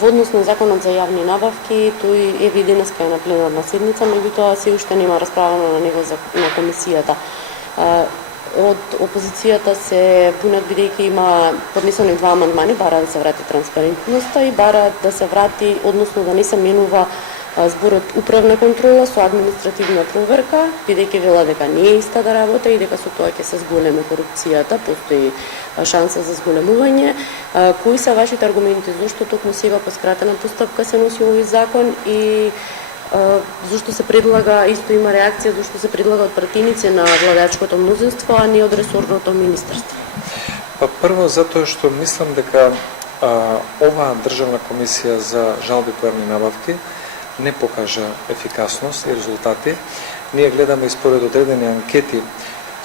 Во однос на Законот за јавни набавки, тој е денеска на пленарна седница, меѓутоа се уште нема расправено на него на комисијата. Од опозицијата се бунат бидејќи има поднесени 2 амандмани, бараат да се врати транспарентноста и бараат да се врати, односно да не се менува зборот управна контрола со административна проверка, бидејќи вела дека не е иста да работа и дека со тоа ќе се зголеми корупцијата, постои шанса за зголемување. Кои се вашите аргументи зошто токму сега по скратена постапка се носи овој закон и зошто се предлага, исто има реакција, зошто се предлага од пратеници на владачкото мнозинство, а не од ресорното министерство? Прво, затоа што мислам дека оваа државна комисија за жалби по јавни набавки не покажа ефикасност и резултати. Ние гледаме и според одредени анкети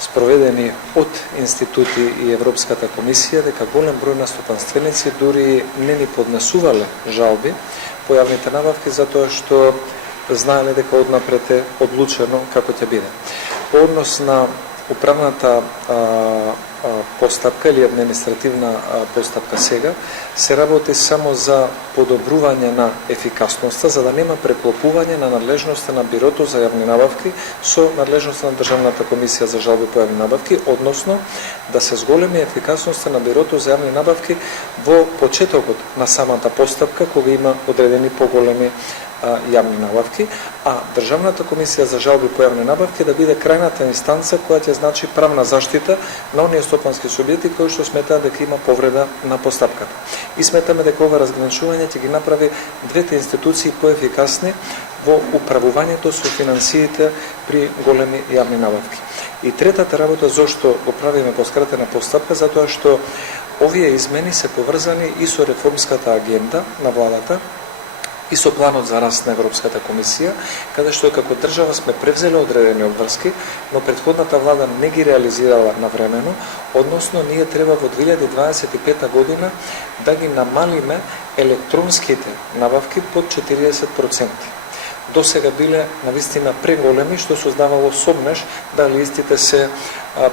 спроведени од институти и Европската комисија дека голем број на стопанственици дури не ни поднесувале жалби по јавните набавки затоа што знаеле дека однапред е одлучено како ќе биде. По однос на управната постапка или административна постапка сега, се работи само за подобрување на ефикасноста, за да нема преклопување на надлежноста на Бирото за јавни набавки со надлежноста на Државната комисија за жалби по јавни набавки, односно да се зголеми ефикасноста на Бирото за јавни набавки во почетокот на самата постапка, кога има одредени поголеми јавни набавки, а Државната комисија за жалби по јавни набавки да биде крајната инстанца која ќе значи правна заштита на оние стопански субјекти кои што сметаат дека има повреда на постапката. И сметаме дека ова разграничување ќе ги направи двете институции поефикасни во управувањето со финансиите при големи јавни набавки. И третата работа зошто го правиме по скратена постапка, затоа што овие измени се поврзани и со реформската агенда на владата, и со планот за раст на Европската комисија, каде што како држава сме превзеле одредени обврски, но претходната влада не ги реализирала навремено, односно ние треба во 2025 година да ги намалиме електронските набавки под 40%. До сега биле навистина преголеми, што создавало сомнеш дали истите се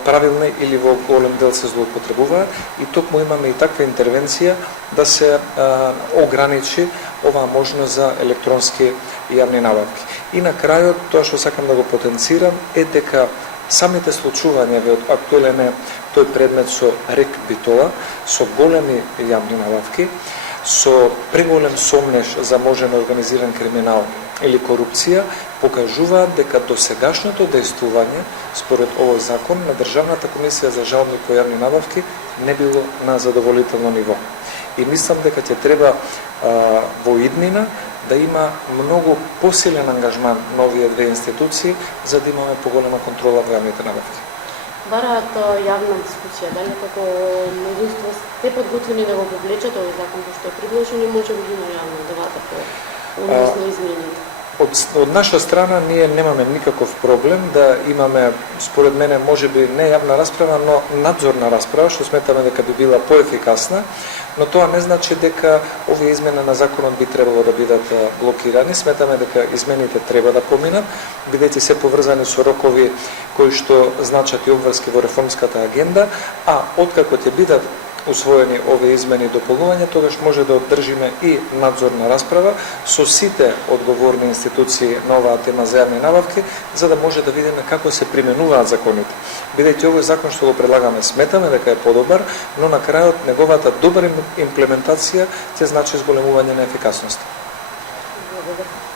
правилни или во голем дел се злоупотребуваат, и токму имаме и таква интервенција да се ограничи оваа можност за електронски јавни набавки. И на крајот, тоа што сакам да го потенцирам е дека самите случувања во актуелен е тој предмет со РЕК Битола, со големи јавни набавки, со преголем сомнеш за можен организиран криминал или корупција, покажуваат дека досегашното дејствување според овој закон на Државната комисија за жалби по јавни набавки не било на задоволително ниво. И мислам дека ќе треба во иднина да има многу посилен ангажман на овие две институции за да имаме поголема контрола во јавните набавки. Бараат јавна дискусија, дали како мнозинство сте подготвени да го повлечете овој закон кој што е предложен и може би има јавна дебата по односно измените? Од наша страна ние немаме никаков проблем да имаме, според мене, може би не јавна расправа, но надзорна расправа, што сметаме дека би била поефикасна, но тоа не значи дека овие измени на законот би требало да бидат блокирани. Сметаме дека измените треба да поминат, бидејќи се поврзани со рокови кои што значат и обврски во реформската агенда, а откако ќе бидат усвоени овие измени и дополнувања, тогаш може да одржиме и надзорна расправа со сите одговорни институции на оваа тема за јавни набавки, за да може да видиме како се применуваат законите. Бидејќи овој закон што го предлагаме сметаме дека е подобар, но на крајот неговата добра имплементација ќе значи зголемување на ефикасноста. Благодарам.